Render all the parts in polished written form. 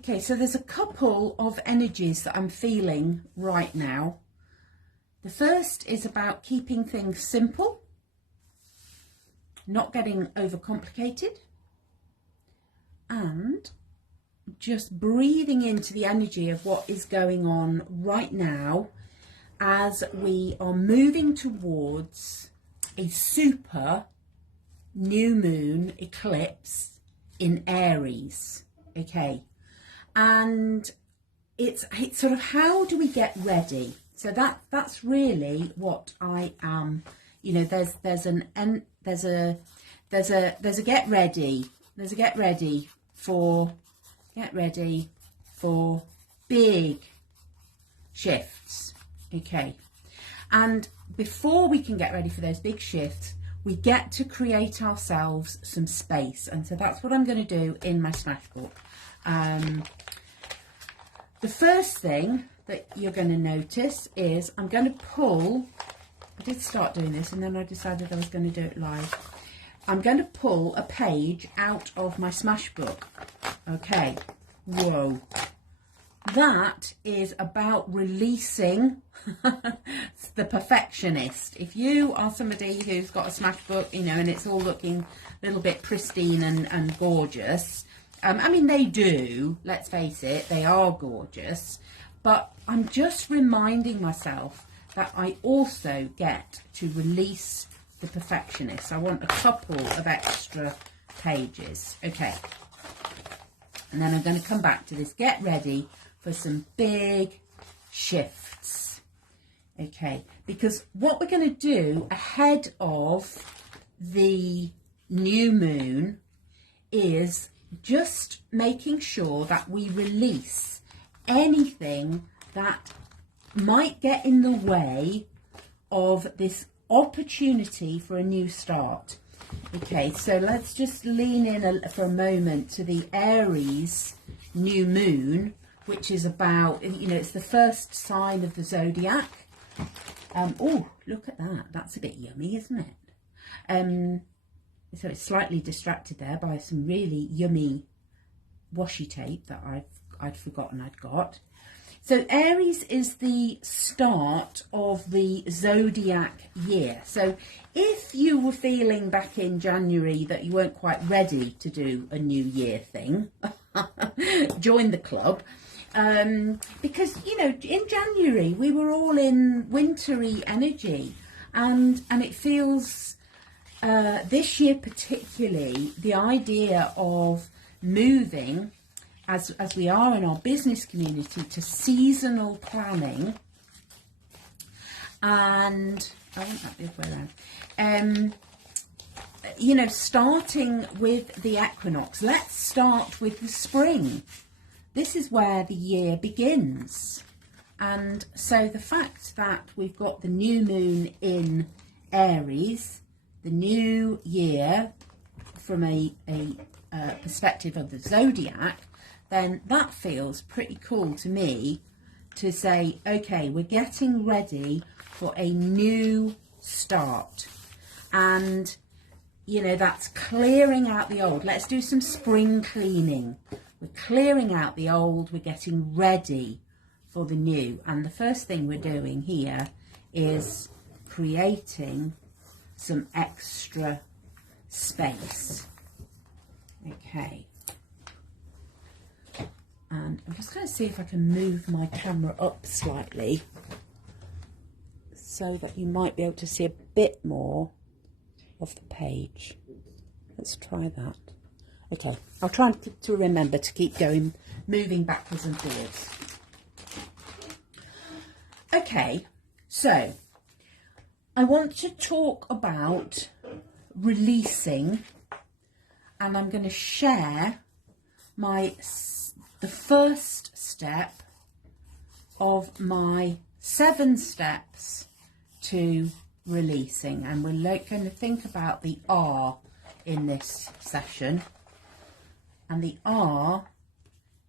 Okay, so there's a couple of energies that I'm feeling right now. The first is about keeping things simple, not getting overcomplicated, and just breathing into the energy of what is going on right now as we are moving towards a super new moon eclipse in Aries. Okay, and it's sort of, how do we get ready? So that's really what I am. You know, there's a get ready for big shifts. Okay, and before we can get ready for those big shifts, we get to create ourselves some space, and so that's what I'm going to do in my smash book. The first thing that you're going to notice is I'm going to pull, I did start doing this and then I decided I was going to do it live. I'm going to pull a page out of my smash book. Okay, whoa. That is about releasing the perfectionist. If you are somebody who's got a smash book, you know, and it's all looking a little bit pristine and gorgeous, I mean, they do, let's face it, they are gorgeous, but I'm just reminding myself that I also get to release the perfectionist. I want a couple of extra pages. Okay, and then I'm going to come back to this. Get ready for some big shifts. Okay, because what we're going to do ahead of the new moon is just making sure that we release anything that might get in the way of this opportunity for a new start. Okay, so let's just lean in for a moment to the Aries new moon, which is about, you know, it's the first sign of the zodiac. Oh, look at that. That's a bit yummy, isn't it? So it's slightly distracted there by some really yummy washi tape that I'd forgotten I'd got. So Aries is the start of the zodiac year. So if you were feeling back in January that you weren't quite ready to do a new year thing, join the club. Because, you know, in January we were all in wintry energy, and it feels this year particularly, the idea of moving as we are in our business community to seasonal planning, and I want that the other way around, you know, starting with the equinox. Let's start with the spring. This is where the year begins, and so the fact that we've got the new moon in Aries, the new year from a perspective of the zodiac, then that feels pretty cool to me to say, okay, we're getting ready for a new start. And, you know, that's clearing out the old. Let's do some spring cleaning. We're clearing out the old, we're getting ready for the new. And the first thing we're doing here is creating some extra space. Okay. And I'm just going to see if I can move my camera up slightly so that you might be able to see a bit more of the page. Let's try that. Okay, I'll try to remember to keep going, moving backwards and forwards. Okay, so I want to talk about releasing, and I'm going to share the first step of my 7 steps to releasing, and we're going to think about the R in this session, and the R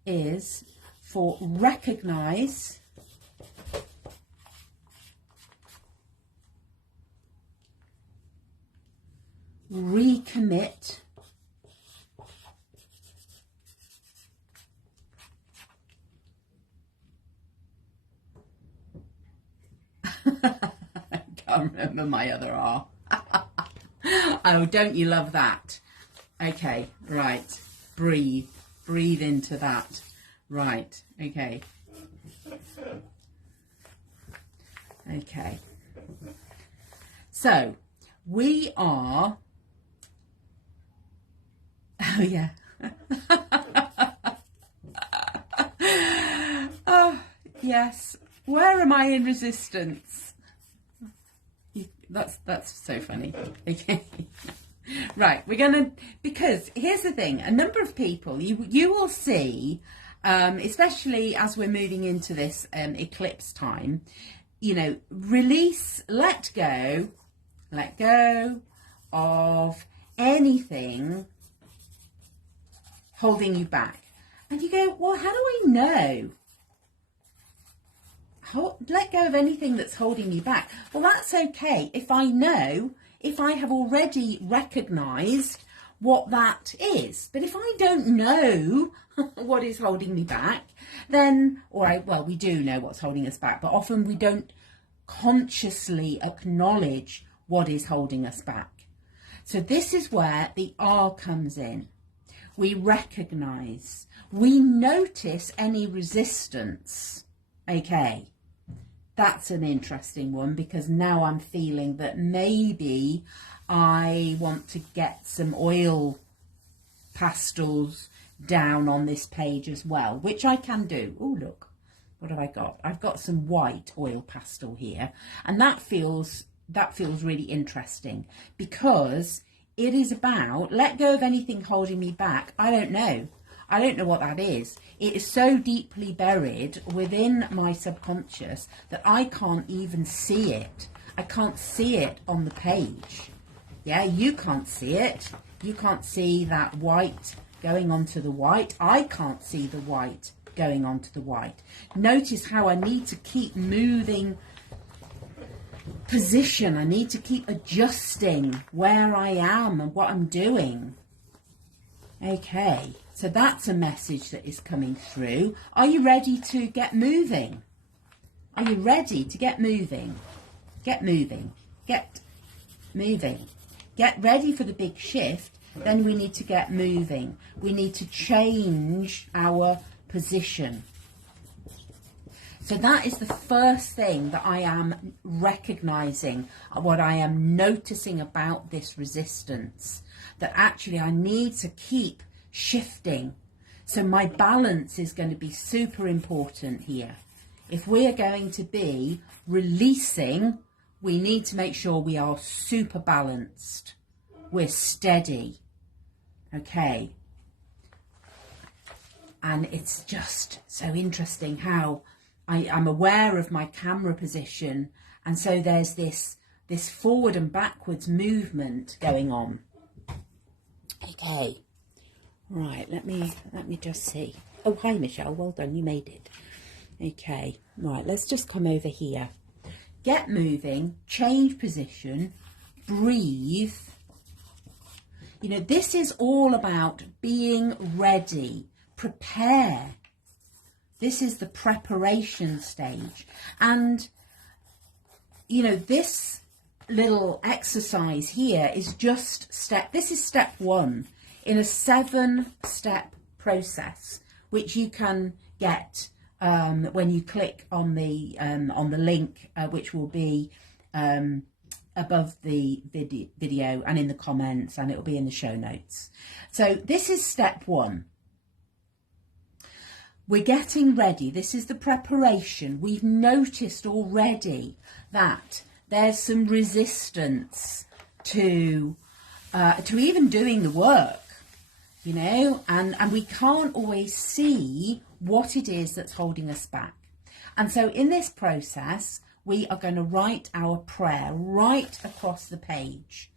is for recognize, recommit, I can't remember my other R. Oh, don't you love that? Okay, right. Breathe. Breathe into that. Right, okay. Okay. So, we are... Oh, yeah. Oh, yes. Where am I in resistance? That's so funny. Okay. Right, we're going to, because here's the thing, a number of people, you will see, especially as we're moving into this eclipse time, you know, release, let go of anything holding you back. And you go, well, how do I know? Let go of anything that's holding you back. Well, that's okay if I know, if I have already recognised what that is. But if I don't know what is holding me back, then, well, we do know what's holding us back, but often we don't consciously acknowledge what is holding us back. So this is where the R comes in. We recognise, we notice any resistance. Okay. That's an interesting one, because now I'm feeling that maybe I want to get some oil pastels down on this page as well, which I can do. Oh, look, what have I got? I've got some white oil pastel here, and that feels really interesting, because it is about let go of anything holding me back. I don't know what that is. It is so deeply buried within my subconscious that I can't even see it. I can't see it on the page. Yeah, you can't see it. You can't see that white going onto the white. I can't see the white going onto the white. Notice how I need to keep moving position. I need to keep adjusting where I am and what I'm doing. Okay, so that's a message that is coming through. Are you ready to get moving? Are you ready to get moving? Get moving. Get moving. Get ready for the big shift. Then we need to get moving. We need to change our position. So that is the first thing that I am recognizing, what I am noticing about this resistance, that actually I need to keep shifting. So my balance is going to be super important here. If we are going to be releasing, we need to make sure we are super balanced. We're steady. Okay. And it's just so interesting how I'm aware of my camera position, and so there's this forward and backwards movement going on. Okay, right, let me just see. Oh, hi Michelle, well done, you made it. Okay, right, let's just come over here. Get moving, change position, breathe. You know, this is all about being ready, prepare. This is the preparation stage. And, you know, this little exercise here is just this is step 1 in a 7-step process, which you can get when you click on the link, which will be above the video and in the comments, and it will be in the show notes. So this is step 1. We're getting ready. This is the preparation. We've noticed already that there's some resistance to even doing the work, you know, and we can't always see what it is that's holding us back. And so in this process, we are going to write our prayer right across the page.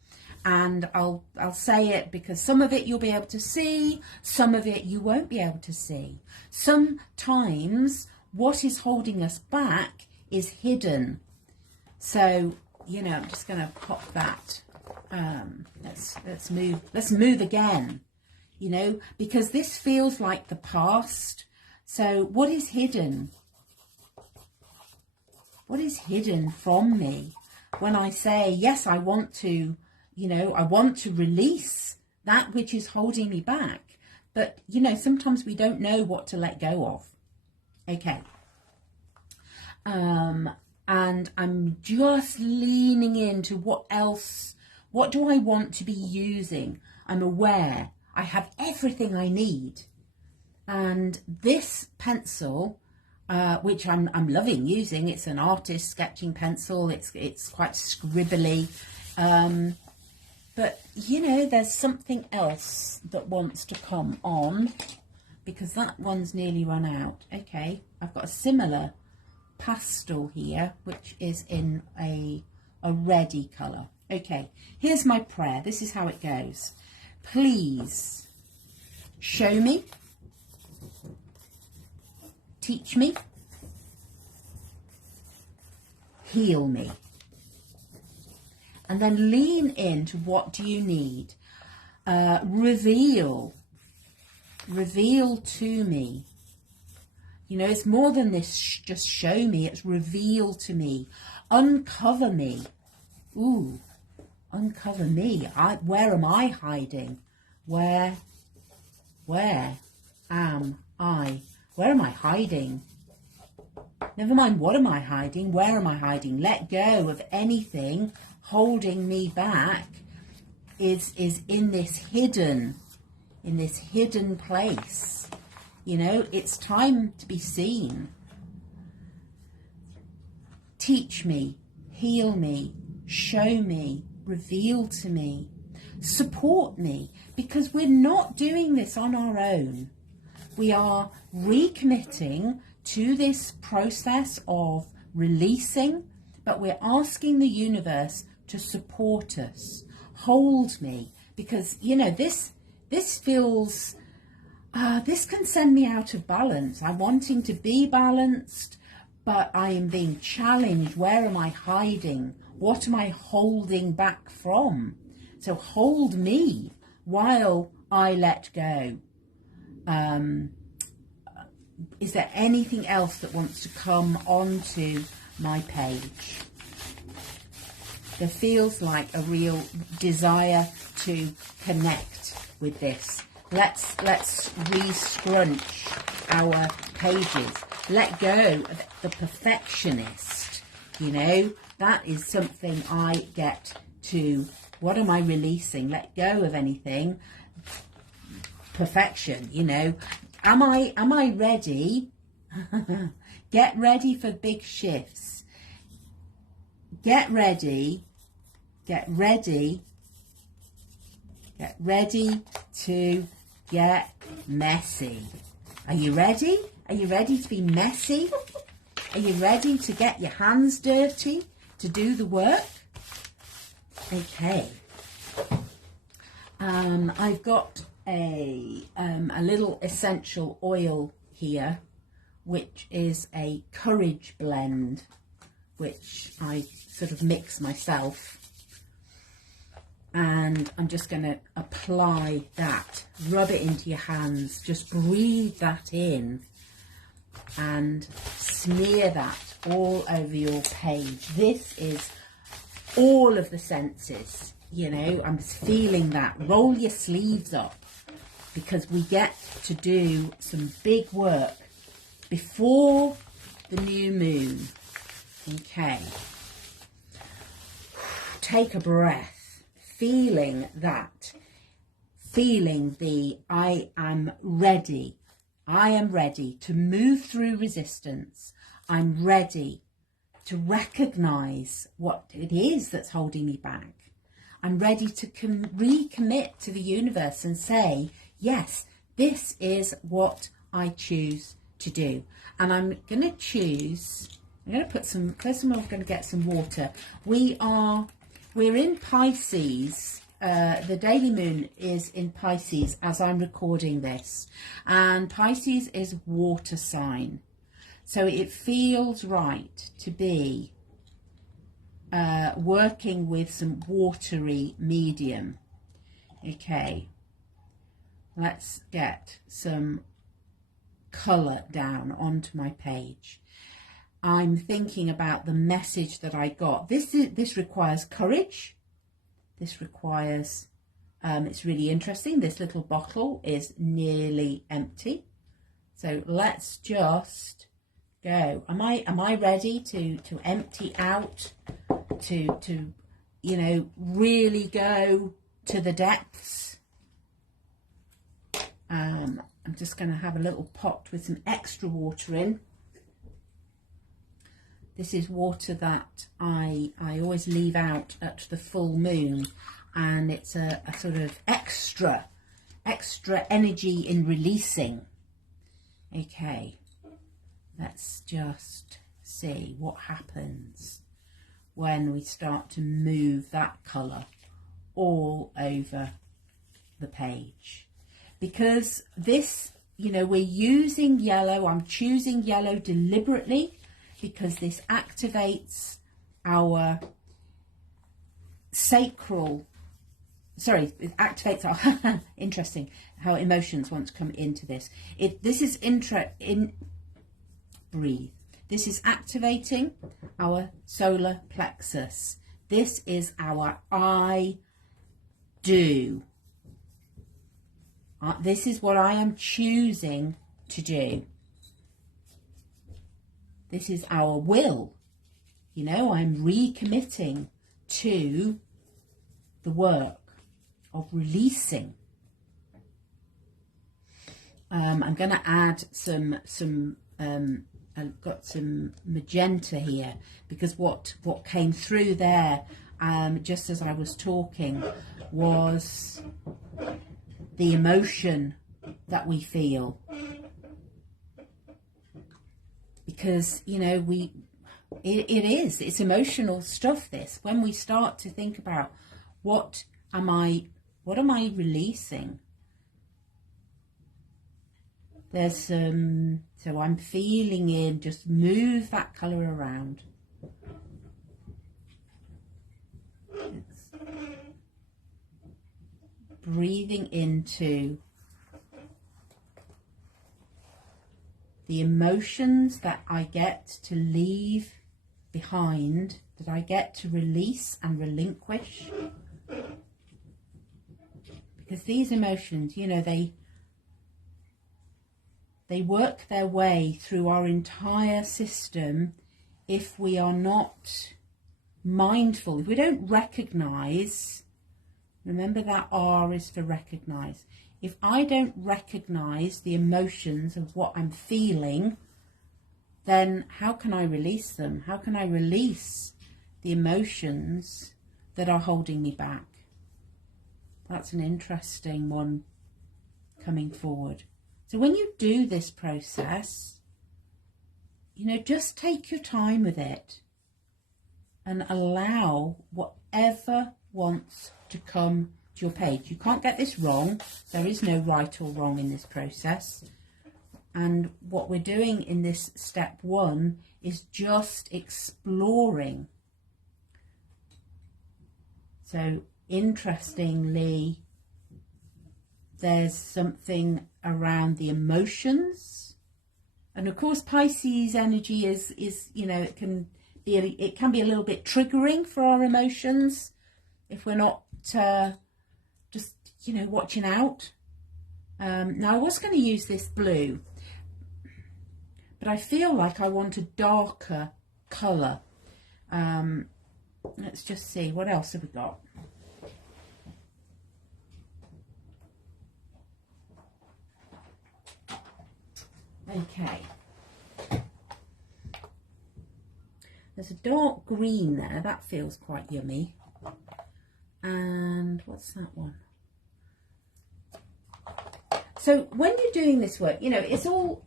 And I'll say it because some of it you'll be able to see, some of it you won't be able to see. Sometimes what is holding us back is hidden. So, you know, I'm just going to pop that. Let's move again, you know, because this feels like the past. So what is hidden? What is hidden from me when I say, yes, I want to, you know, I want to release that which is holding me back. But, you know, sometimes we don't know what to let go of. Okay. And I'm just leaning into what else, what do I want to be using? I'm aware I have everything I need. And this pencil, which I'm loving using, it's an artist sketching pencil. It's quite scribbly. But, you know, there's something else that wants to come on because that one's nearly run out. Okay, I've got a similar pastel here, which is in a reddy colour. Okay, here's my prayer. This is how it goes. Please show me, teach me, heal me. And then lean into what do you need. Reveal to me. You know, it's more than this, just show me, it's reveal to me. Uncover me. Ooh, uncover me. Where am I hiding? Where am I? Where am I hiding? Never mind what am I hiding, where am I hiding? Let go of anything holding me back is in this hidden place. You know, it's time to be seen. Teach me, heal me, show me, reveal to me, support me, because we're not doing this on our own. We are recommitting to this process of releasing, but we're asking the universe to support us, hold me, because, you know, this feels, this can send me out of balance. I'm wanting to be balanced, but I am being challenged. Where am I hiding? What am I holding back from? So hold me while I let go. Is there anything else that wants to come onto my page? There feels like a real desire to connect with this. Let's re-scrunch our pages. Let go of the perfectionist. You know, that is something I get to. What am I releasing? Let go of anything. Perfection, you know. Am I ready? Get ready for big shifts. Get ready to get messy. Are you ready? Are you ready to be messy? Are you ready to get your hands dirty, to do the work? Okay. I've got a little essential oil here, which is a courage blend, which I sort of mix myself. And I'm just going to apply that, rub it into your hands, just breathe that in and smear that all over your page. This is all of the senses, you know, I'm feeling that. Roll your sleeves up because we get to do some big work before the new moon. Okay. Take a breath. Feeling the I am ready to move through resistance. I'm ready to recognize what it is that's holding me back. I'm ready to recommit to the universe and say, yes, this is what I choose to do. And I'm going to put some, first of all, I'm going to get some water. We're in Pisces. The daily moon is in Pisces as I'm recording this. And Pisces is water sign. So it feels right to be working with some watery medium. Okay. Let's get some colour down onto my page. I'm thinking about the message that I got. This requires courage. This requires, it's really interesting. This little bottle is nearly empty. So let's just go. Am I ready to empty out, to you know, really go to the depths? I'm just going to have a little pot with some extra water in. This is water that I always leave out at the full moon, and it's a sort of extra energy in releasing. Okay, let's just see what happens when we start to move that colour all over the page. Because this, you know, we're using yellow. I'm choosing yellow deliberately because this activates our sacral, sorry, it activates our, interesting how emotions want to come into this. This is breathe. This is activating our solar plexus. This is our I do. This is what I am choosing to do. This is our will. You know, I'm recommitting to the work of releasing. I'm going to add some I've got some magenta here, because what came through there just as I was talking was the emotion that we feel. Because, you know, it's emotional stuff, this. When we start to think about what am I releasing? There's so I'm feeling in, just move that colour around. It's breathing into the emotions that I get to leave behind, that I get to release and relinquish. Because these emotions, you know, they work their way through our entire system if we are not mindful, if we don't recognise. Remember that R is for recognise. If I don't recognise the emotions of what I'm feeling, then how can I release them? How can I release the emotions that are holding me back? That's an interesting one coming forward. So when you do this process, you know, just take your time with it and allow whatever wants to come to your page. You can't get this wrong. There is no right or wrong in this process. And what we're doing in this step 1 is just exploring. So interestingly, there's something around the emotions, and of course Pisces energy is you know, it can be a little bit triggering for our emotions if we're not just, you know, watching out. Now I was going to use this blue, but I feel like I want a darker colour. Let's just see, what else have we got? Okay, there's a dark green there, that feels quite yummy. And what's that one? So when you're doing this work, you know, it's all,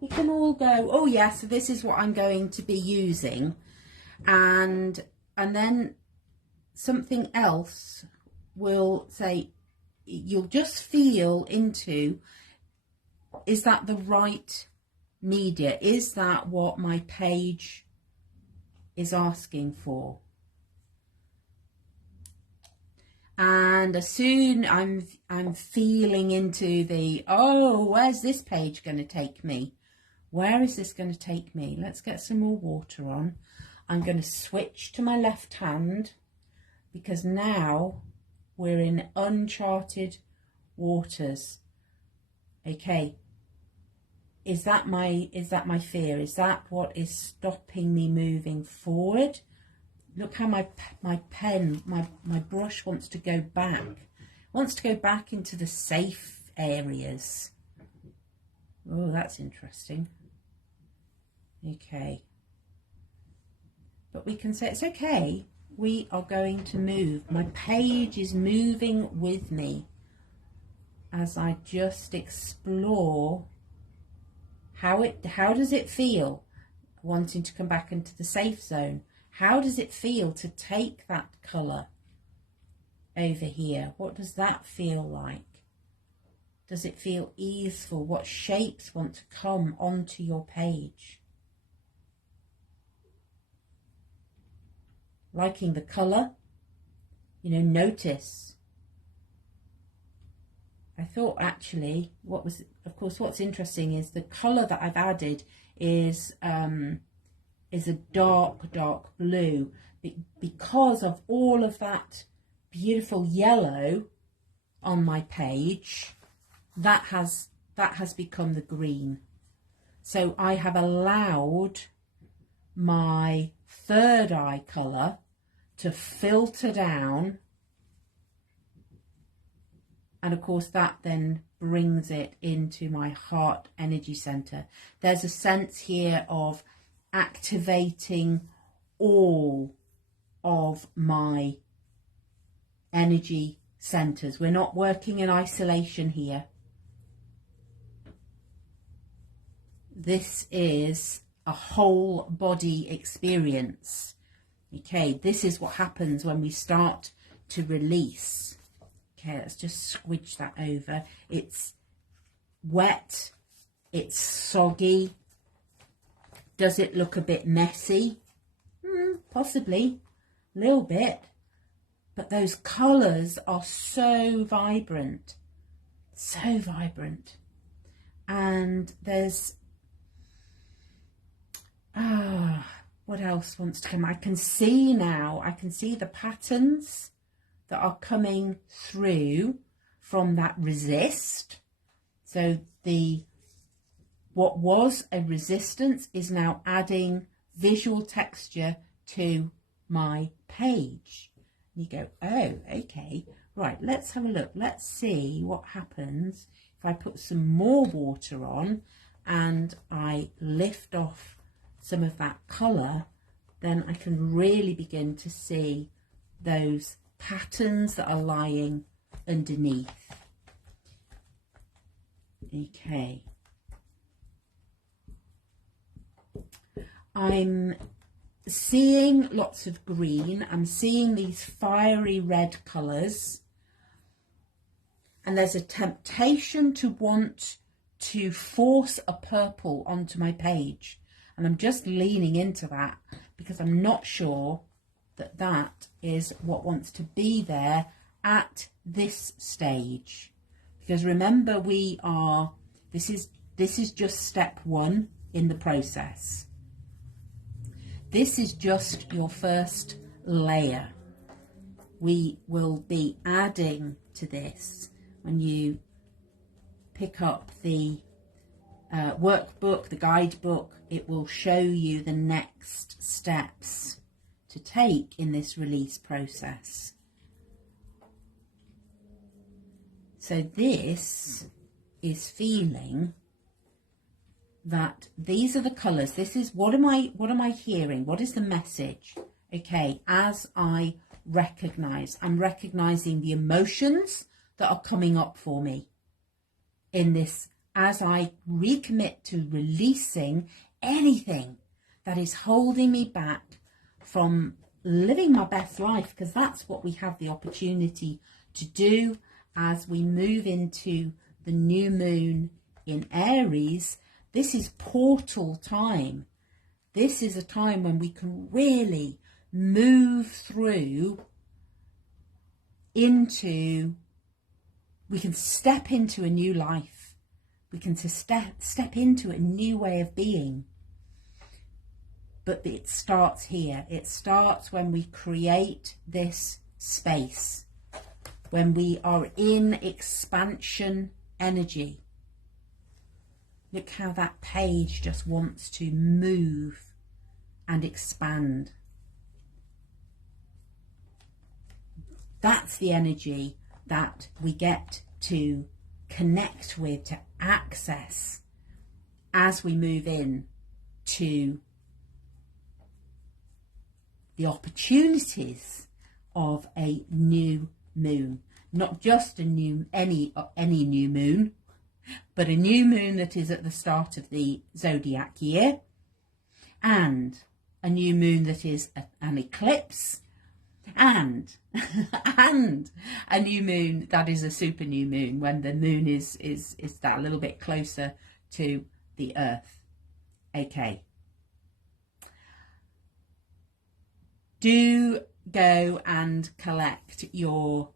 we can all go, oh yeah, so this is what I'm going to be using, and then something else will say, you'll just feel into, is that the right media? Is that what my page is asking for? And as soon I'm feeling into the, oh, where's this page going to take me? Where is this going to take me? Let's get some more water on. I'm going to switch to my left hand because now we're in uncharted waters. Okay. Is that my fear? Is that what is stopping me moving forward? Look how my brush wants to go back. Wants to go back into the safe areas. Oh, that's interesting. Okay. But we can say it's okay. We are going to move. My page is moving with me as I just explore how does it feel wanting to come back into the safe zone? How does it feel to take that colour over here? What does that feel like? Does it feel easeful? What shapes want to come onto your page? Liking the colour? Notice. I thought actually, what's interesting is the colour that I've added is a dark blue because of all of that beautiful yellow on my page. That has become the green. So I have allowed my third eye colour to filter down. And of course that then brings it into my heart energy center. There's a sense here of activating all of my energy centers. We're not working in isolation here. This is a whole body experience. Okay, this is what happens when we start to release. Okay, let's just squidge that over. It's wet, it's soggy. Does it look a bit messy? Possibly, a little bit. But those colours are so vibrant, so vibrant. And there's, what else wants to come? I can see now, I can see the patterns that are coming through from that resist. So what was a resistance is now adding visual texture to my page. You go, oh, okay, right, let's have a look. Let's see what happens if I put some more water on and I lift off some of that colour. Then I can really begin to see those patterns that are lying underneath. Okay. I'm seeing lots of green. I'm seeing these fiery red colours. And there's a temptation to want to force a purple onto my page. And I'm just leaning into that because I'm not sure that that is what wants to be there at this stage. Because remember, this is just step one in the process. This is just your first layer. We will be adding to this when you pick up the workbook, the guidebook. It will show you the next steps to take in this release process. So this is feeling that these are the colours. This is what am I hearing? What is the message? Okay, as I recognise, I'm recognising the emotions that are coming up for me in this, as I recommit to releasing anything that is holding me back from living my best life, because that's what we have the opportunity to do as we move into the new moon in Aries. This is portal time. This is a time when we can really move through into, we can step into a new life. We can step into a new way of being. But it starts here. It starts when we create this space, when we are in expansion energy. Look how that page just wants to move and expand. That's the energy that we get to connect with, to access as we move in to the opportunities of a new moon. Not just any new moon, but a new moon that is at the start of the zodiac year, and a new moon that is an eclipse, and and a new moon that is a super new moon, when the moon is that little bit closer to the earth. Okay. Do go and collect your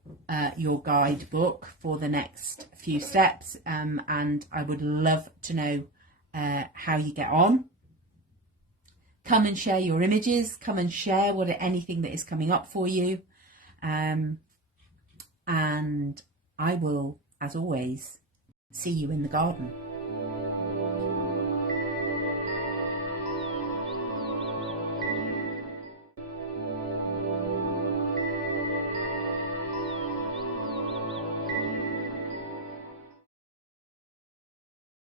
guidebook for the next few steps, and I would love to know how you get on. Come and share your images. Come and share anything that is coming up for you, and I will, as always, see you in the garden.